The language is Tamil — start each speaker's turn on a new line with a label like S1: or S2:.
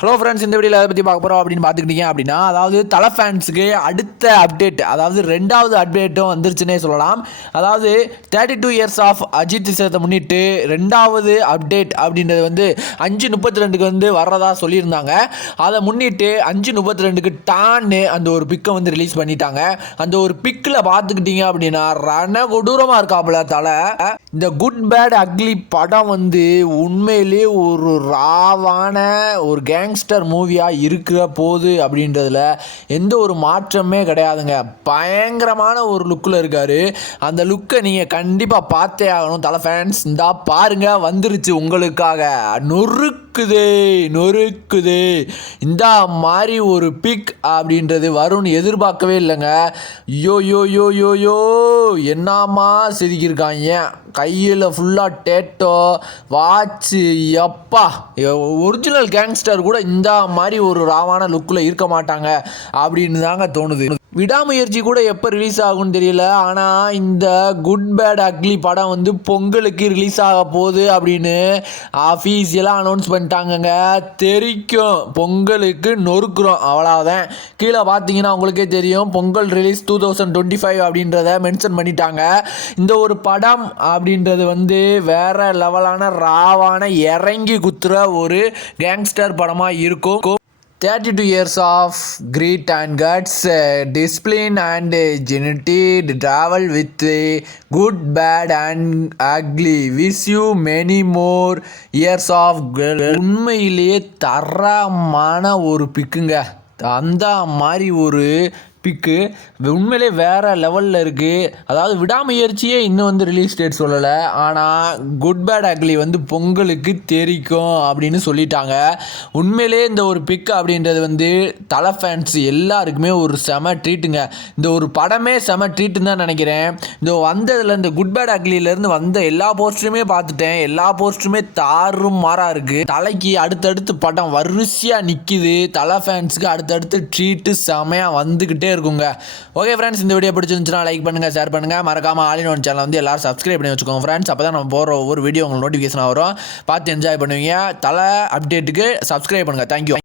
S1: ஹலோ ஃப்ரெண்ட்ஸ் இந்த வீடியோவில் அதை பற்றி பார்க்க போகிறோம் அப்படின்னு பார்த்துக்கிட்டீங்க அப்படின்னா அதாவது தலை ஃபேன்ஸுக்கு அடுத்த அப்டேட் அதாவது ரெண்டாவது அப்டேட்டும் வந்துருச்சுன்னே சொல்லலாம். அதாவது thirty two years of Ajith சேத்தை முன்னிட்டு ரெண்டாவது அப்டேட் அப்படின்றது வந்து அஞ்சு முப்பத்தி ரெண்டுக்கு வந்து வர்றதா சொல்லியிருந்தாங்க. அதை முன்னிட்டு அஞ்சு முப்பத்தி ரெண்டுக்கு டான்னு அந்த ஒரு பிக்கை வந்து ரிலீஸ் பண்ணிட்டாங்க. அந்த ஒரு பிக்கில் பார்த்துக்கிட்டீங்க அப்படின்னா ரண கொடூரமாக இருக்காப்புல தலை. இந்த குட் பேட் அக்லி படம் வந்து உண்மையிலே ஒரு ராவான ஒரு கேங் கேங்ஸ்டர் மூவியாக இருக்கிற போது அப்படின்றதுல எந்த ஒரு மாற்றமே கிடையாதுங்க. பயங்கரமான ஒரு லுக்கில் இருக்கார். அந்த லுக்கை நீங்கள் கண்டிப்பாக பார்த்தே ஆகணும். தலை ஃபேன்ஸ் இந்தா பாருங்க வந்துருச்சு உங்களுக்காக. நொறுக்குதே நொறுக்குதே. இந்த மாதிரி ஒரு பிக் அப்படின்றது வரும்னு எதிர்பார்க்கவே இல்லைங்க. யோ யோ யோ யோ யோ என்னம்மா செதுக்கியிருக்காங்க. கையில் ஃபுல்லாக டேட்டோ வாட்சு எப்பா ஒரிஜினல் கேங்ஸ்டர் கூட இந்த மாதிரி ஒரு ராவான லுக்கில் இருக்க மாட்டாங்க. அப்படின்னு தாங்க தோணுது. விடாமுயற்சி கூட எப்போ ரிலீஸ் ஆகும்னு தெரியல. ஆனால் இந்த குட் பேட் அக்லி படம் வந்து பொங்கலுக்கு ரிலீஸ் ஆக போகுது அப்படின்னு அஃபீஷியலாக அனௌன்ஸ் பண்ணிட்டாங்கங்க. தெரிக்கும். பொங்கலுக்கு நொறுக்குறோம். அவ்வளோதான் கீழே பார்த்தீங்கன்னா உங்களுக்கே தெரியும். Pongal release two thousand twenty five அப்படின்றத மென்ஷன் பண்ணிட்டாங்க. இந்த ஒரு படம் அப்படின்றது வந்து வேற லெவலான ராவான இறங்கி குத்துற ஒரு கேங்ஸ்டர் படமாக இருக்கும். Thirty two years of grit and guts discipline and genuinity travel with good bad and ugly wish you many more years of உண்மையிலேயே தரமான ஒரு பிக்குங்க. அந்த மாதிரி ஒரு பிக்கு உண்மையிலே வேறு லெவலில் இருக்குது அதாவது விடாமுயற்சியே இன்னும் வந்து ரிலீஸ் டேட் சொல்லலை. ஆனால் குட் பேட் அக்லி வந்து பொங்கலுக்கு தெரிக்கும் அப்படின்னு சொல்லிட்டாங்க. உண்மையிலே இந்த ஒரு பிக் அப்படின்றது வந்து தலை ஃபேன்ஸ் எல்லாருக்குமே ஒரு செம ட்ரீட்டுங்க இந்த ஒரு படமே செம ட்ரீட்டுன்னு தான் நினைக்கிறேன். இந்த வந்ததில் இந்த குட் பேட் அக்லியிலேருந்து வந்த எல்லா போஸ்டருமே பார்த்துட்டேன். எல்லா போஸ்டருமே தாறும் மாறாக இருக்குது தலைக்கு அடுத்தடுத்து படம் வரிசையாக நிற்கிது தலை ஃபேன்ஸுக்கு அடுத்தடுத்து ட்ரீட்டு செமையாக வந்துக்கிட்டே இருக்குங்க. ஓகே ஃப்ரெண்ட்ஸ் இந்த வீடியோ பிடிச்சிருந்துச்சுன்னா லைக் பண்ணுங்கள் ஷேர் பண்ணுங்கள் மறக்காமல் ஆலின் ஒன் சேனல் வந்து எல்லாரும் சப்ஸ்கிரைப் பண்ணி வச்சுக்கோங்க ஃப்ரெண்ட்ஸ் அப்போ தான் நம்ம போகிற ஒவ்வொரு வீடியோ உங்களுக்கு நோட்டிஃபிகேஷன் வரும். பார்த்து என்ஜாய் பண்ணுவீங்க. தலை அப்டேட்டுக்கு சப்ஸ்கிரைப் பண்ணுங்கள் தேங்க்யூ